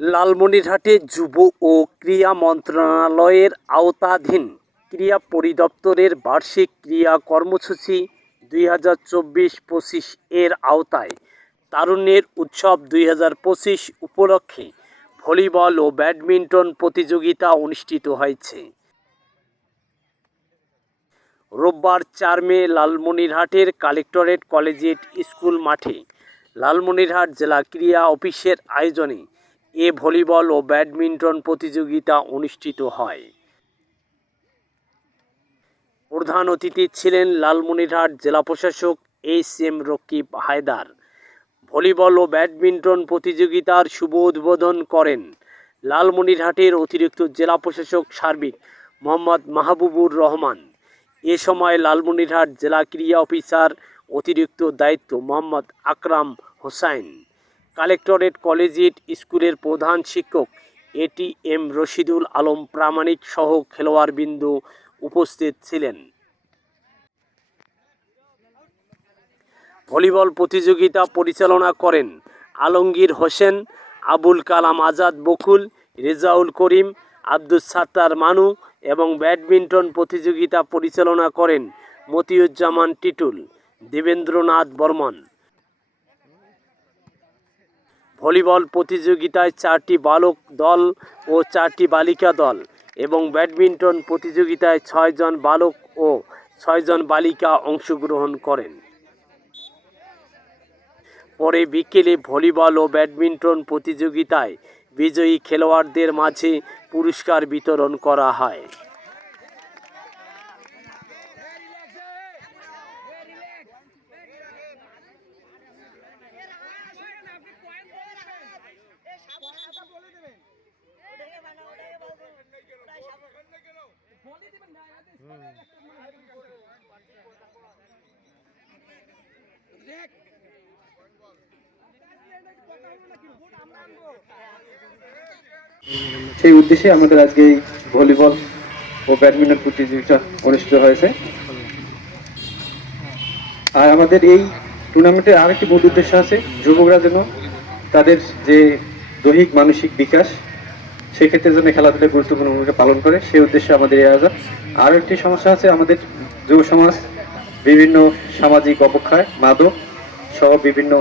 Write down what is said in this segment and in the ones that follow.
লালমনিরহাটে যুব ও ক্রীড়া মন্ত্রণালয়ের আওতাধীন ক্রীড়া পরিদপ্তরের বার্ষিক ক্রীড়া কর্মসূচি 2024-25 এর আওতায় তারুণ্যের উৎসব 2025 উপলক্ষে ভলিবল ও ব্যাডমিন্টন প্রতিযোগিতা অনুষ্ঠিত হয়েছে। রোববার 4 মে লালমনিরহাটের কালেক্টরেট কলেজিয়েট স্কুল মাঠে লালমনিরহাট জেলা ক্রীড়া অফিসের আয়োজনে এ ভলিবল ও ব্যাডমিন্টন প্রতিযোগিতা অনুষ্ঠিত হয়। প্রধান অতিথি ছিলেন লালমনিরহাট জেলা প্রশাসক HM রকিব হায়দার। ভলিবল ও ব্যাডমিন্টন প্রতিযোগিতার শুভ উদ্বোধন করেন লালমনিরহাটের অতিরিক্ত জেলা প্রশাসক সার্বিক মোহাম্মদ মাহবুবুর রহমান। এ সময় লালমনিরহাট জেলা ক্রীড়া অফিসার অতিরিক্ত দায়িত্ব মোহাম্মদ আকরাম হোসাইন, কালেক্টরেট কলেজিয়েট স্কুলের প্রধান শিক্ষক ATM রশিদুল আলম প্রামাণিক সহ খেলোয়াড়বৃন্দ উপস্থিত ছিলেন। ভলিবল প্রতিযোগিতা পরিচালনা করেন আলমগীর হোসেন, আবুল কালাম আজাদ বকুল, রেজাউল করিম, আব্দুস সাত্তার মানু এবং ব্যাডমিন্টন প্রতিযোগিতা পরিচালনা করেন মতিউজ্জামান টিটুল, দেবেন্দ্রনাথ বর্মন। ভলিবল প্রতিযোগিতায় 4টি বালক দল ও 4টি বালিকা দল এবং ব্যাডমিন্টন প্রতিযোগিতায় 6 জন বালক ও 6 জন বালিকা অংশগ্রহণ করেন। পরে বিকেলে ভলিবল ও ব্যাডমিন্টন প্রতিযোগিতায় বিজয়ী খেলোয়াড়দের মাঝে পুরস্কার বিতরণ করা হয়। সেই উদ্দেশ্যে আমাদের আজকে এই ভলিবল ও ব্যাডমিন্টন প্রতিযোগিতা অনুষ্ঠিত হয়েছে। আর আমাদের এই টুর্নামেন্টের আরেকটি মূল উদ্দেশ্য আছে, যুবকরা যেন তাদের যে দৈহিক মানসিক বিকাশ সেক্ষেত্রে যেন খেলাধুলায় গুরুত্বপূর্ণ ভূমিকা পালন করে, সেই উদ্দেশ্যে আমাদের এই আয়োজন। আরও একটি সমস্যা আছে, আমাদের যুব সমাজ বিভিন্ন সামাজিক অবক্ষয়, মাদক সহ বিভিন্ন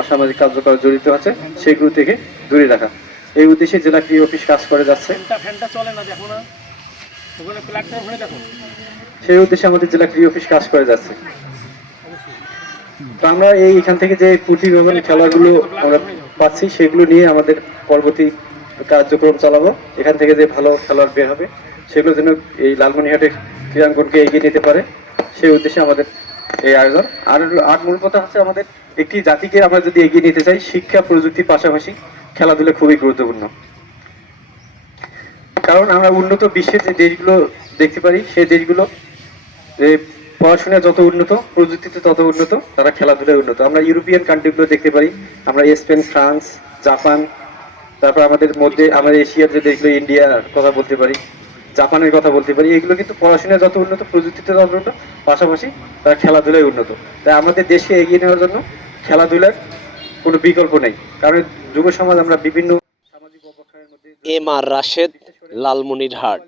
অসামাজিক কার্যকলাপ জড়িত আছে, সেগুলো থেকে দূরে রাখা। এই উদ্দেশ্যে জেলা ক্রীড়া অফিস কাজ করে যাচ্ছে। সেই উদ্দেশ্যে আমাদের জেলা ক্রীড়া অফিস কাজ করে যাচ্ছে। তো আমরা এইখান থেকে যে প্রতিভাবান খেলাগুলো আমরা পাচ্ছি সেগুলো নিয়ে আমাদের পরবর্তী কার্যক্রম চালাবো। এখান থেকে যে ভালো খেলোয়াড় বের হবে সেগুলো যেন এই লালমনিরহাটের ক্রীড়াঙ্গনকে এগিয়ে নিতে পারে, সেই উদ্দেশ্যে আমাদের এই আয়োজন। আর মূল কথা হচ্ছে, আমাদের একটি জাতিকে আমরা যদি এগিয়ে নিতে চাই, শিক্ষা প্রযুক্তির পাশাপাশি খেলাধুলা খুবই গুরুত্বপূর্ণ। কারণ আমরা উন্নত বিশ্বের যে দেশগুলো দেখতে পারি, সেই দেশগুলো পড়াশোনায় যত উন্নত, প্রযুক্তিতে তত উন্নত, তারা খেলাধুলায় উন্নত। আমরা ইউরোপিয়ান কান্ট্রিগুলো দেখতে পারি, আমরা স্পেন, ফ্রান্স, জাপান, তারপর আমাদের মধ্যে আমাদের এশিয়ার যে দেশগুলো, ইন্ডিয়ার কথা বলতে পারি, জাপানের কথা বলতে পারি, এগুলো কিন্তু পড়াশোনায় যত উন্নত, প্রযুক্তিতে তত উন্নত, পাশাপাশি তারা খেলাধুলায় উন্নত। তাই আমাদের দেশকে এগিয়ে নেওয়ার জন্য খেলাধুলার কোনো বিকল্প নেই। কারণ যুব সমাজ আমরা বিভিন্ন সামাজিক অবক্ষয়ের মধ্যে MR রাশেদ, লালমনিরহাট।